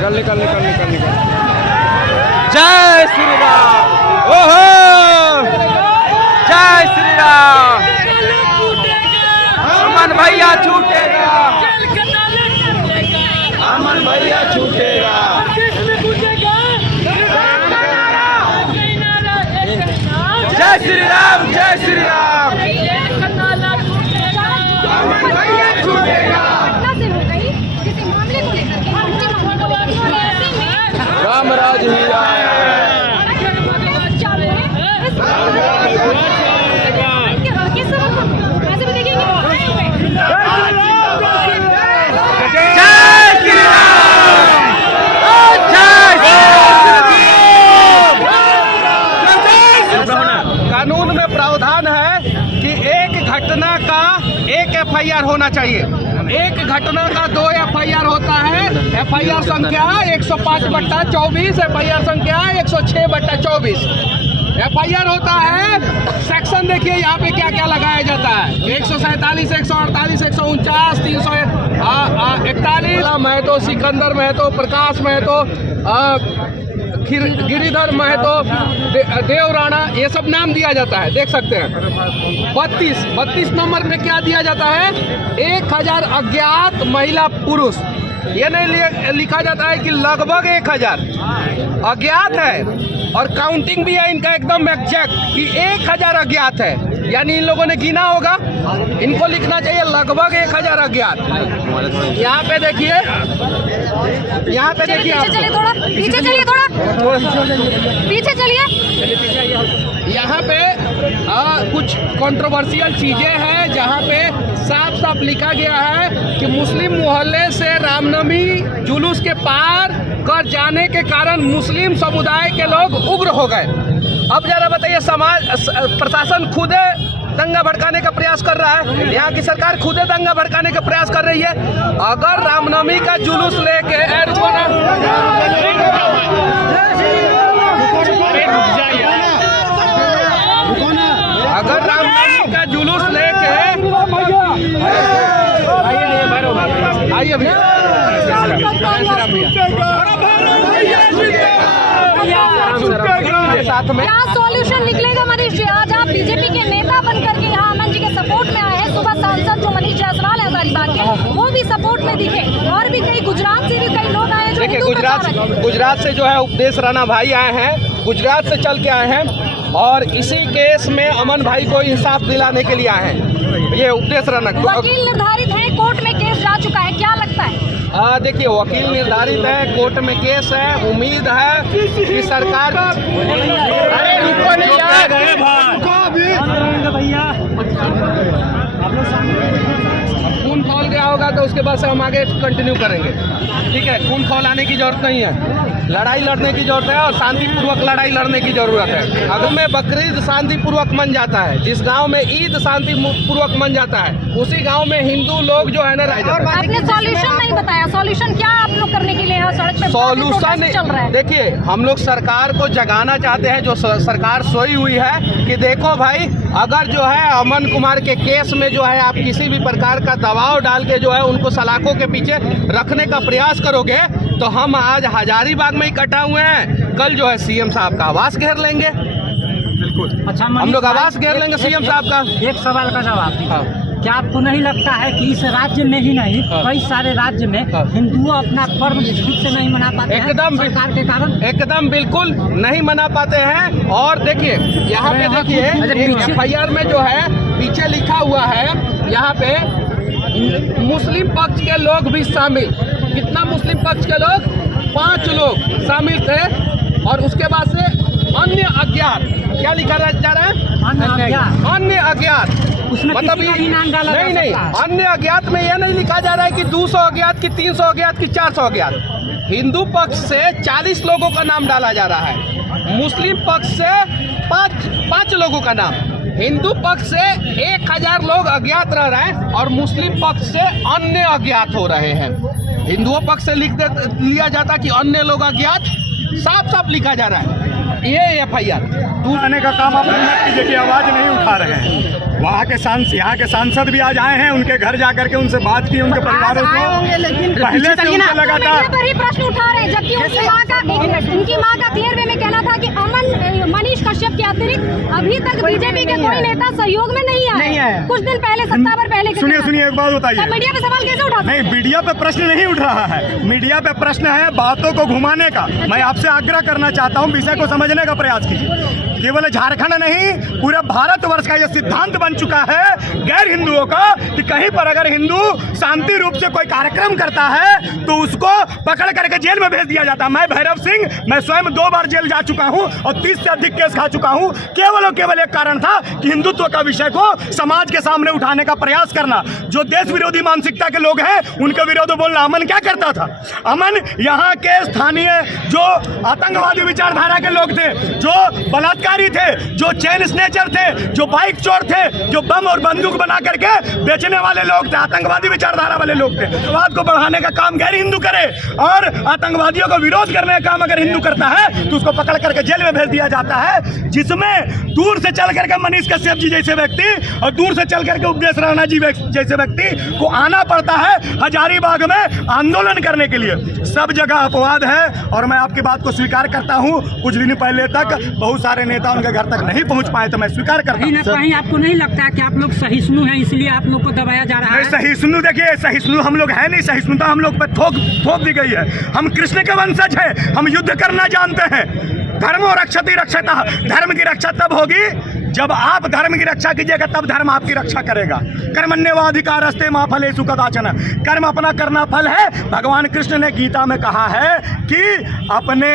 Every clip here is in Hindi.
निकल। जय श्री राम। ओहो, जय श्री राम। अमन भैया छूटेगा, अमन भैया छूटेगा। जय श्री राम, जय श्री राम। अमन भैया छूटेगा। राम राज ही आया। कानून में प्रावधान है कि एक घटना का एक एफआईआर होना चाहिए। एक घटना का 2 एफआईआर होता है। एफआईआर संख्या 105/24, एफआईआर संख्या 106/24। एफआईआर होता है। सेक्शन देखिए यहाँ पे क्या क्या लगाया जाता है। 147, 148, 149, 341, महतो, सिकंदर महतो, प्रकाश महतो, गिरिधर महतो, देव राणा, ये सब नाम दिया जाता है, देख सकते हैं। 32 नंबर में क्या दिया जाता है? 1000 अज्ञात महिला पुरुष। ये नहीं लिखा जाता है कि लगभग 1000 अज्ञात है, और काउंटिंग भी है इनका एकदम एग्जैक्ट कि 1000 अज्ञात है, यानी इन लोगों ने गिना होगा। इनको लिखना चाहिए लगभग 1000 अज्ञात। यहाँ पे देखिए, यहाँ पे देखिए, चलिए थोड़ा पीछे चलिए, पीछे चलिए। यहाँ पे कुछ कंट्रोवर्शियल चीजें हैं, जहाँ पे साफ साफ लिखा गया है कि मुस्लिम मोहल्ले से रामनवमी जुलूस के पार कर जाने के कारण मुस्लिम समुदाय के लोग उग्र हो गए। अब जरा बताइए, प्रशासन खुद दंगा भड़काने का प्रयास कर रहा है, यहाँ की सरकार खुद दंगा भड़काने का प्रयास कर रही है। अगर रामनवमी का जुलूस लेके अगर रामनवमी का जुलूस लेके आइए भैया, साथ में क्या सॉल्यूशन निकलेगा मनीष जी? आज आप बीजेपी के नेता बन करके यहाँ अमन जी के सपोर्ट में आए हैं। सुबह सांसद जो मनीष जायसवाल है हजारीबाग के, वो भी सपोर्ट में दिखे, और भी कई गुजरात से भी कई लोग आए जो देखिए, गुजरात से जो है उपदेश राणा भाई आए हैं, गुजरात से चल के आए हैं, और इसी केस में अमन भाई को इंसाफ दिलाने के लिए आए हैं। ये उपदेश राणा वकील निर्धारित है, कोर्ट में केस जा चुका है, क्या लगता है? देखिए, वकील निर्धारित है, कोर्ट में केस है। उम्मीद है कि सरकार, अरे रुको नहीं यार, खून खौल गया होगा तो उसके बाद से हम आगे कंटिन्यू करेंगे, ठीक है। खून खौलाने की जरूरत नहीं है, लड़ाई लड़ने की जरूरत है, और शांतिपूर्वक लड़ाई लड़ने की जरूरत है। अगर में बकरीद शांतिपूर्वक मन जाता है, जिस गांव में ईद शांतिपूर्वक मन जाता है, उसी गांव में हिंदू लोग जो है ना रह जाते हैं। आपने सॉल्यूशन नहीं बताया, सॉल्यूशन क्या आप लोग करने के लिए यहाँ सड़क पे सॉल्यूशन चल रहा है? देखिए, हम लोग सरकार को जगाना चाहते हैं, जो सरकार सोई हुई है, कि देखो भाई, अगर जो है अमन कुमार के केस में जो है आप किसी भी प्रकार का दबाव डाल के जो है उनको सलाखों के पीछे रखने का प्रयास करोगे, तो हम आज हजारीबाग में इकट्ठा हुए हैं, कल जो है सीएम साहब का आवास घेर लेंगे। बिल्कुल। अच्छा, हम लोग आवास घेर लेंगे सीएम साहब का। एक सवाल का जवाब। हाँ। क्या आपको नहीं लगता है कि इस राज्य में ही नहीं, कई सारे राज्य में हिंदू अपना पर्व ठीक से नहीं मना पाते हैं सरकार के कारण? एकदम बिल्कुल नहीं मना पाते हैं। और देखिए, यहाँ पे देखिए, एफआईआर में जो है पीछे लिखा हुआ है, यहाँ पे मुस्लिम पक्ष के लोग भी शामिल। कितना मुस्लिम पक्ष के लोग? 5 लोग शामिल थे, और उसके बाद से अन्य अज्ञात, क्या लिखा जा रहा है? अन्य अज्ञात, मतलब नहीं, अन्य अज्ञात में यह नहीं लिखा जा रहा है कि 200 अज्ञात की, 300 अज्ञात की, 400 अज्ञात। हिंदू पक्ष से 40 लोगों का नाम डाला जा रहा है, मुस्लिम पक्ष से 5 लोगों का नाम, हिंदू पक्ष से 1000 लोग अज्ञात रह रहे हैं, और मुस्लिम पक्ष से अन्य अज्ञात हो रहे हैं। हिंदुओं पक्ष से लिया जाता कि अन्य लोग अज्ञात, साफ साफ लिखा जा रहा है। ये एफआईआर आने का काम आप कीजिए कि आवाज नहीं उठा रहे हैं। वहाँ के सांसद भी आज आए हैं, उनके घर जाकर के उनसे बात की, उनके परिवारों से पहले से उनसे लगातार पर ही प्रश्न उठा रहे हैं, जबकि उनकी माँ का क्लियर वे में कहना था कि अमन मनीष कश्यप के अतिरिक्त अभी तक बीजेपी के कोई नेता सहयोग में नहीं आए। कुछ दिन पहले, सप्ताह पहले। सुनिए एक बात बताइए, मीडिया पे सवाल कैसे उठा? नहीं, मीडिया पे प्रश्न नहीं उठ रहा है, मीडिया पे प्रश्न है बातों को घुमाने का। मैं आपसे आग्रह करना चाहता हूँ, विषय को समझने का प्रयास कीजिए। केवल झारखंड नहीं, पूरे भारतवर्ष का यह सिद्धांत बन चुका है गैर हिंदुओं का कि कहीं पर अगर हिंदू शांति रूप से कोई कार्यक्रम करता है तो उसको पकड़ करके जेल में भेज दिया जाता है। मैं भैरव सिंह, मैं स्वयं 2 बार जेल जा चुका हूं और 30 से अधिक केस खा चुका हूं। केवल और केवल एक कारण था कि हिंदुत्व का विषय को समाज के सामने उठाने का प्रयास करना। जो देश विरोधी मानसिकता के लोग हैं उनके विरोध बोलना। अमन क्या करता था? अमन यहाँ के स्थानीय जो आतंकवादी विचारधारा के लोग थे, जो बलात्कारी थे, जो चेन स्नेचर थे, जो बाइक चोर थे, जो बम और बंदूक बना करके बेचने वाले लोग थे, आतंकवादी विचारधारा वाले लोग थे। आतंकवाद को बढ़ाने का काम गैर हिंदू करे और आतंकवादियों का विरोध करने का काम अगर हिंदू करता है तो उसको पकड़ करके जेल में भेज दिया जाता है, जिसमें दूर से चल करके मनीष कश्यप जी जैसे व्यक्ति और दूर से चल करके उपदेश राणा जी जैसे व्यक्ति को आना पड़ता है हजारीबाग में आंदोलन करने के लिए। सब जगह अपवाद है और मैं आपकी बात को स्वीकार करता हूं। कुछ दिन पहले तक बहुत सारे नेता उनके घर तक नहीं पहुंच पाए तो मैं स्वीकार करता हूं। कहीं आपको नहीं लगता कि आप लोग सहिष्णु हैं इसलिए आप लोग को दबाया जा रहा है? सहिष्णु, देखिए सहिष्णु हम लोग है नहीं, सहिष्णुता हम लोग पर थोप दी गई है। हम कृष्ण के वंशज हैं, हम युद्ध करना जानते हैं। धर्म और रक्षति रक्षता, धर्म की रक्षा तब होगी जब आप धर्म की रक्षा कीजिएगा, तब धर्म आपकी रक्षा करेगा। कर्मण्येवाधिकारस्ते मा फलेषु कदाचन, कर्म अपना करना फल है। भगवान कृष्ण ने गीता में कहा है कि अपने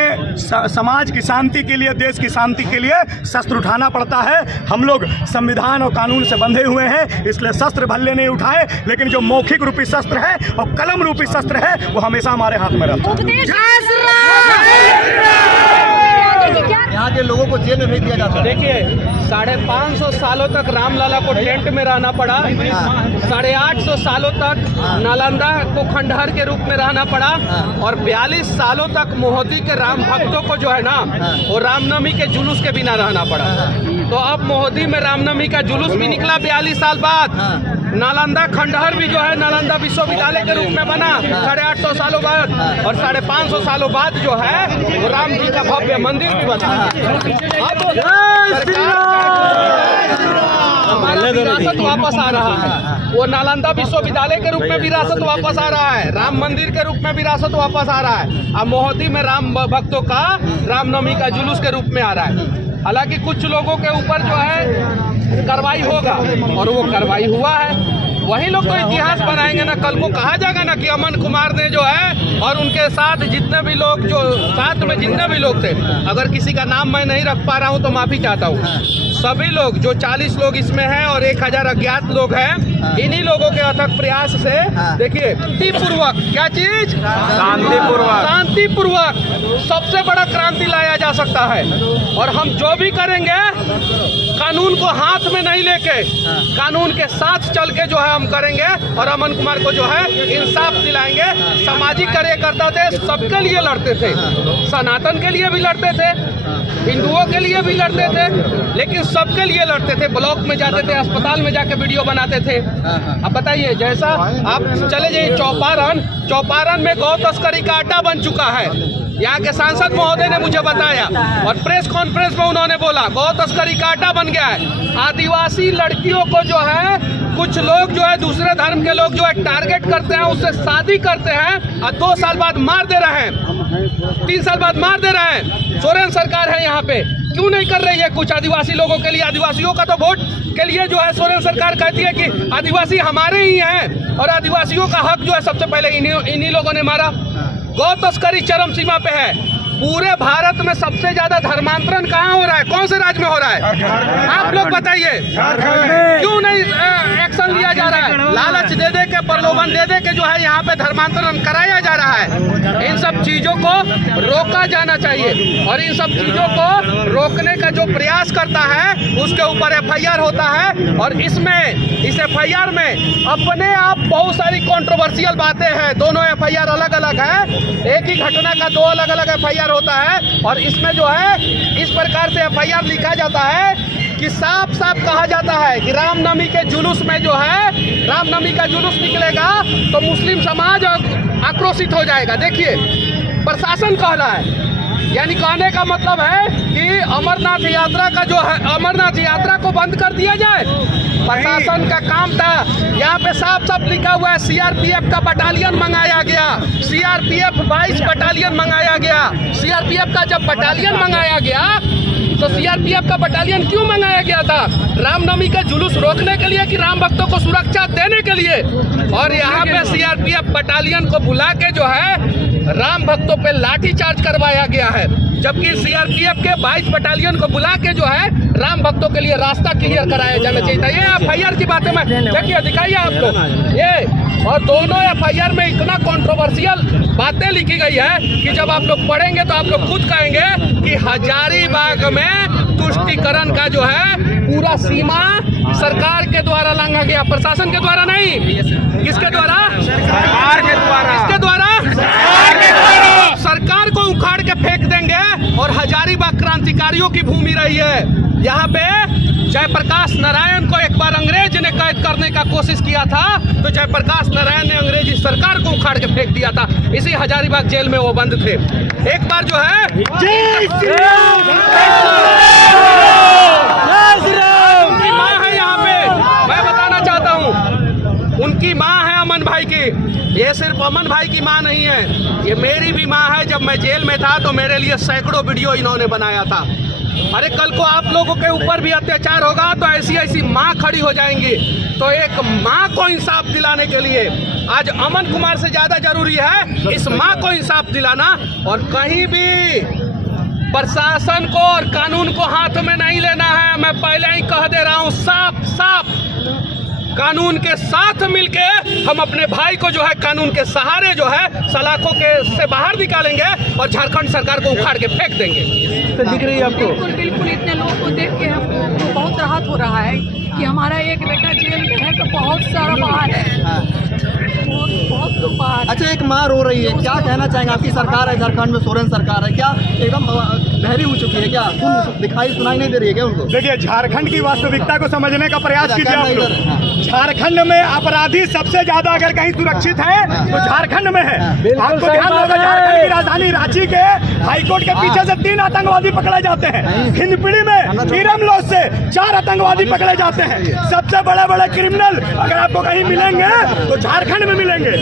समाज की शांति के लिए, देश की शांति के लिए शस्त्र उठाना पड़ता है। हम लोग संविधान और कानून से बंधे हुए हैं, इसलिए शस्त्र भले नहीं उठाए, लेकिन जो मौखिक रूपी शस्त्र है और कलम रूपी शस्त्र है वो हमेशा हमारे हाथ में रहता है। यहाँ के लोगों को जेल में भेज दिया जाता है। देखिए 550 सालों तक रामलला को टेंट में रहना पड़ा, 850 सालों तक नालंदा को खंडहर के रूप में रहना पड़ा और 42 सालों तक मोदी के राम भक्तों को जो है ना वो रामनवमी के जुलूस के बिना रहना पड़ा। तो अब मोदी में रामनवमी का जुलूस भी निकला 42 साल बाद। नालंदा खंडहर भी जो है नालंदा विश्वविद्यालय के रूप में बना 850 सालों बाद और 550 सालों बाद जो है वो राम जी का भव्य मंदिर भी बना। हमारा विरासत वापस आ रहा है, वो नालंदा विश्वविद्यालय के रूप में विरासत वापस आ रहा है, राम मंदिर के रूप में विरासत वापस आ रहा है। अब मोदी में राम भक्तों का रामनवमी का जुलूस के रूप में आ रहा है। हालांकि कुछ लोगों के ऊपर जो है कार्रवाई होगा और वो कार्रवाई हुआ है। वही लोग तो इतिहास बनाएंगे ना, कल को कहा जाएगा ना कि अमन कुमार ने जो है और उनके साथ जितने भी लोग, जो साथ में जितने भी लोग थे, अगर किसी का नाम मैं नहीं रख पा रहा हूँ तो माफी चाहता हूँ। सभी लोग जो 40 लोग इसमें हैं और 1000 अज्ञात लोग हैं, इन्हीं लोगों के अथक प्रयास से देखिए शांतिपूर्वक, क्या चीज, शांतिपूर्वक सबसे बड़ा क्रांति लाया जा सकता है। और हम जो भी करेंगे कानून को हाथ में नहीं लेके, कानून के साथ चल के जो है हम करेंगे और अमन कुमार को जो है इंसाफ दिलाएंगे। सामाजिक कार्यकर्ता थे, सबके लिए लड़ते थे, सनातन के लिए भी लड़ते थे, हिंदुओं के लिए भी लड़ते थे, लेकिन सबके लिए लड़ते थे। ब्लॉक में जाते थे, अस्पताल में जाके वीडियो बनाते थे। अब बताइए, जैसा आप चले जाइए चौपारण में गौ तस्करी का अड्डा बन चुका है। यहाँ के सांसद महोदय ने मुझे बताया और प्रेस कॉन्फ्रेंस में उन्होंने बोला गौ तस्करी का अड्डा बन गया है। आदिवासी लड़कियों को जो है कुछ लोग जो है दूसरे धर्म के लोग जो है टारगेट करते हैं, उससे शादी करते हैं और 2 साल बाद मार दे रहे हैं, 3 साल बाद मार दे रहे हैं। सोरेन सरकार है यहाँ पे, क्यों नहीं कर रही है कुछ आदिवासी लोगों के लिए? आदिवासियों का तो वोट के लिए जो है सोरेन सरकार कहती है कि आदिवासी हमारे ही हैं और आदिवासियों का हक जो है सबसे पहले इन्हीं लोगों ने मारा। गौ तस्करी चरम सीमा पे है। पूरे भारत में सबसे ज्यादा धर्मांतरण कहाँ हो रहा है? कौन से राज्य में हो रहा है? आप लोग बताइए, क्यों नहीं एक्शन लिया जा रहा है? लालच दे दे के, प्रलोभन दे दे के जो है यहाँ पे धर्मांतरण कराया जा रहा है। इन सब चीजों को रोका रोका जाना चाहिए और इन सब चीज़ों को रोकने का जो प्रयास करता है उसके ऊपर FIR होता है। और इस FIR में अपने आप बहुत सारी कंट्रोवर्शियल बातें हैं। दोनों FIR अलग अलग है, एक ही घटना का 2 अलग अलग FIR होता है। और इसमें जो है इस प्रकार से FIR लिखा जाता है कि साफ साफ कहा जाता है कि रामनवमी के जुलूस में जो है, रामनवमी का जुलूस निकलेगा तो मुस्लिम समाज आक्रोशित हो जाएगा। देखिए प्रशासन कह रहा है, यानी कहने का मतलब है कि अमरनाथ यात्रा का जो है, अमरनाथ यात्रा को बंद कर दिया जाए। प्रशासन का काम था, यहाँ पे साफ साफ लिखा हुआ है CRPF का बटालियन मंगाया गया, CRPF 22 बटालियन मंगाया गया। CRPF का जब बटालियन मंगाया गया तो CRPF का बटालियन क्यों मंगाया गया था? रामनवमी का जुलूस रोकने के लिए कि राम भक्तों को सुरक्षा देने के लिए? और यहाँ पे CRPF बटालियन को बुला के जो है राम भक्तों पे लाठी चार्ज करवाया गया है, जबकि CRPF के 22 बटालियन को बुला के जो है राम भक्तों के लिए रास्ता क्लियर कराया जाना चाहिए था। ये FIR की बातें मैं देखिए दिखाइए आपको ये, और दोनों FIR में इतना कंट्रोवर्शियल बातें लिखी गई है कि जब आप लोग पढ़ेंगे तो आप लोग खुद कहेंगे कि हजारीबाग में तुष्टीकरण का जो है पूरा सीमा सरकार के द्वारा लांघा गया, प्रशासन के द्वारा नहीं। किसके द्वारा? सरकार के द्वारा। किसके द्वारा? सरकार के द्वारा। सरकार को उखाड़ के फेंक देंगे। और हजारीबाग क्रांतिकारियों की भूमि रही है। यहाँ पे जयप्रकाश नारायण को एक बार अंग्रेज ने कैद करने का कोशिश किया था तो जयप्रकाश नारायण ने अंग्रेजी सरकार को उखाड़ के फेंक दिया था। इसी हजारीबाग जेल में वो बंद थे। एक बार जो है उनकी माँ है यहाँ पे, मैं बताना चाहता हूँ, उनकी माँ है अमन भाई की। ये सिर्फ अमन भाई की माँ नहीं है, ये मेरी भी माँ है। जब मैं जेल में था तो मेरे लिए सैकड़ों वीडियो इन्होंने बनाया था। अरे कल को आप लोगों के ऊपर भी अत्याचार होगा तो ऐसी ऐसी माँ खड़ी हो जाएंगी। तो एक माँ को इंसाफ दिलाने के लिए आज अमन कुमार से ज्यादा जरूरी है इस माँ को इंसाफ दिलाना। और कहीं भी प्रशासन को और कानून को हाथ में नहीं लेना है। मैं पहले ही कह दे रहा हूँ साफ साफ, कानून के साथ मिलके हम अपने भाई को जो है कानून के सहारे जो है सलाखों के से बाहर निकालेंगे और झारखंड सरकार को उखाड़ के फेंक देंगे। तो दिख रही है आपको? बिल्कुल बिल्कुल, इतने लोगों को देख के हमको बहुत राहत हो रहा है कि हमारा एक बेटा जेल में है तो बहुत सारा बाहर है, बहुत लोग बाहर। अच्छा, एक माँ रो रही है, क्या कहना चाहेंगे? आपकी सरकार है झारखंड में, सोरेन सरकार है, क्या एकदम बहरी हो चुकी है क्या? दिखाई सुनाई नहीं दे रही है क्या उनको? देखिए झारखंड की वास्तविकता को समझने का प्रयास कीजिए आप लोग। झारखंड में अपराधी सबसे ज्यादा अगर कहीं सुरक्षित है तो झारखंड में है। आपको ध्यान होगा झारखंड की राजधानी रांची के हाईकोर्ट के पीछे से 3 आतंकवादी पकड़े जाते हैं। हिंदपीढ़ी में पीरमलोस से 4 आतंकवादी पकड़े जाते हैं। सबसे बड़े बड़े क्रिमिनल अगर आपको कहीं मिलेंगे तो झारखंड में मिलेंगे,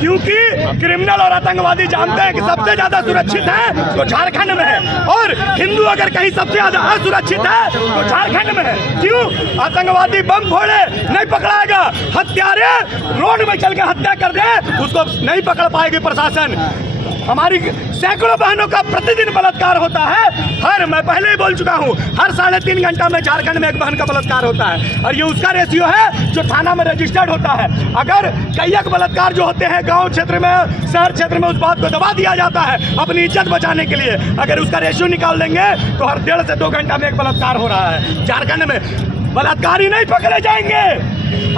क्योंकि क्रिमिनल और आतंकवादी जानते हैं कि सबसे ज्यादा सुरक्षित है तो झारखंड में है। और हिंदू अगर कहीं सबसे ज्यादा असुरक्षित है तो झारखंड में है। क्यों? आतंकवादी बम फोड़े नहीं पकड़ाएगा, हत्यारे रोड में चल के हत्या कर दे उसको नहीं पकड़ पाएगी प्रशासन। हमारी सैकड़ों बहनों का प्रतिदिन बलात्कार होता है। मैं पहले ही बोल चुका हूँ, हर 3.5 घंटा में झारखंड में एक बहन का बलात्कार होता है और ये उसका रेशियो है जो थाना में रजिस्टर्ड होता है। अगर कईक बलात्कार जो होते हैं गांव क्षेत्र में, शहर क्षेत्र में, उस बात को दबा दिया जाता है अपनी इज्जत बचाने के लिए। अगर उसका रेशियो निकाल देंगे तो हर 1.5 से 2 घंटा में एक बलात्कार हो रहा है झारखंड में। बलात्कारी नहीं पकड़े जाएंगे,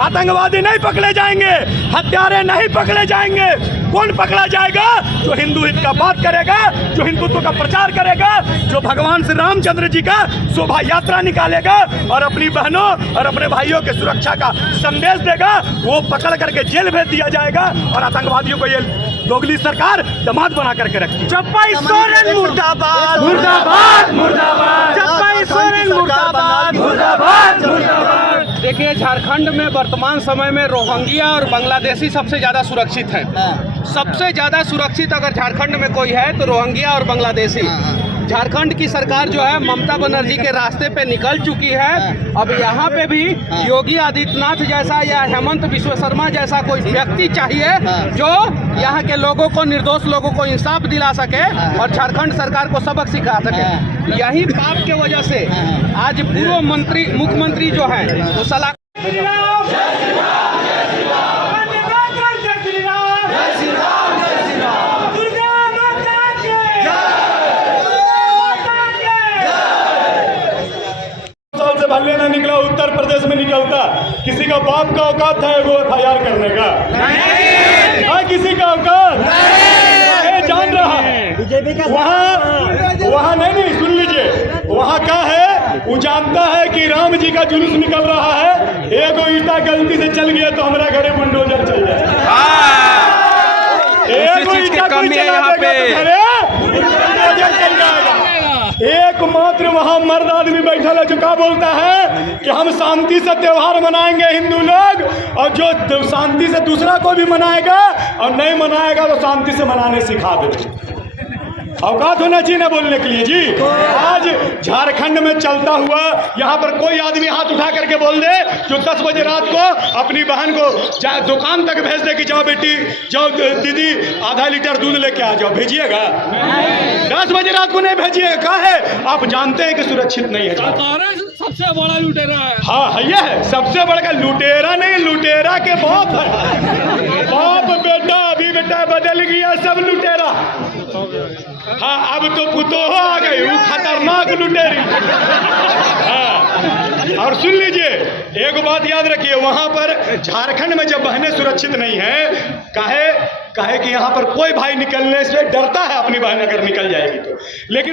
आतंकवादी नहीं पकड़े जाएंगे, हत्यारे नहीं पकड़े जाएंगे। कौन पकड़ा जाएगा? जो हिंदू हित का बात करेगा, जो हिंदुत्व का प्रचार करेगा, जो भगवान श्री रामचंद्र जी का शोभा यात्रा निकालेगा और अपनी बहनों और अपने भाइयों के सुरक्षा का संदेश देगा, वो पकड़ करके जेल भेज दिया जाएगा। और आतंकवादियों को ये दोगली सरकार दामाद बना करके रखती है। चप्पाई सोरेन मुर्दाबाद, मुर्दाबाद, मुर्दाबाद, चप्पाई सोरेन मुर्दाबाद, मुर्दाबाद, मुर्दाबाद। देखिए झारखंड में वर्तमान समय में रोहिंग्या और बांग्लादेशी सबसे ज्यादा सुरक्षित है। सबसे ज्यादा सुरक्षित अगर झारखंड में कोई है तो रोहिंग्या और बांग्लादेशी। झारखंड की सरकार जो है ममता बनर्जी के रास्ते पे निकल चुकी है। अब यहाँ पे भी योगी आदित्यनाथ जैसा या हेमंत बिश्व शर्मा जैसा कोई व्यक्ति चाहिए जो यहाँ के लोगों को, निर्दोष लोगों को इंसाफ दिला सके और झारखंड सरकार को सबक सिखा सके। यही पाप के वजह से आज पूर्व मुख्यमंत्री जो है वो सलाह किसी का बाप का औकात था वो FIR करने का? नहीं। किसी का औकात नहीं जान रहा है। वहाँ नहीं सुन लीजिए, वहाँ क्या है, वो जानता है कि राम जी का जुलूस निकल रहा है, एक ईटा गलती से चल गया तो हमारा घरे बुलडोजर चल जाए। एक चीज की कमी है यहाँ पे। एकमात्र वहाँ मर्द आदमी बैठा है जो क्या बोलता है कि हम शांति से त्योहार मनाएंगे हिंदू लोग, और जो शांति से दूसरा को भी मनाएगा और नहीं मनाएगा तो शांति से मनाने सिखा देते। औकात होना चाहिए ना बोलने के लिए जी। आज झारखंड में चलता हुआ यहाँ पर कोई आदमी हाथ उठा करके बोल दे जो 10 बजे रात को अपनी बहन को दुकान तक भेज दे कि जाओ बेटी, जाओ दीदी, आधा लीटर दूध लेके आ जाओ, भेजिएगा? 10 बजे रात को नहीं भेजिएगा। क्या है, आप जानते हैं कि सुरक्षित नहीं है। सबसे बड़ा लुटेरा है। हाँ ये है सबसे बड़ा लुटेरा, नहीं लुटेरा के बाप है। बाप बेटा अभी बेटा बदल गया, सब लुटेरा। हाँ अब तो पुतोह आ गई, वो खतरनाक लुटेरी। हाँ और सुन लीजिए एक बात याद रखिए, वहां पर झारखंड में जब बहनें सुरक्षित नहीं है, काहे कि यहाँ पर कोई भाई निकलने से डरता है अपनी बहन अगर निकल जाएगी तो, लेकिन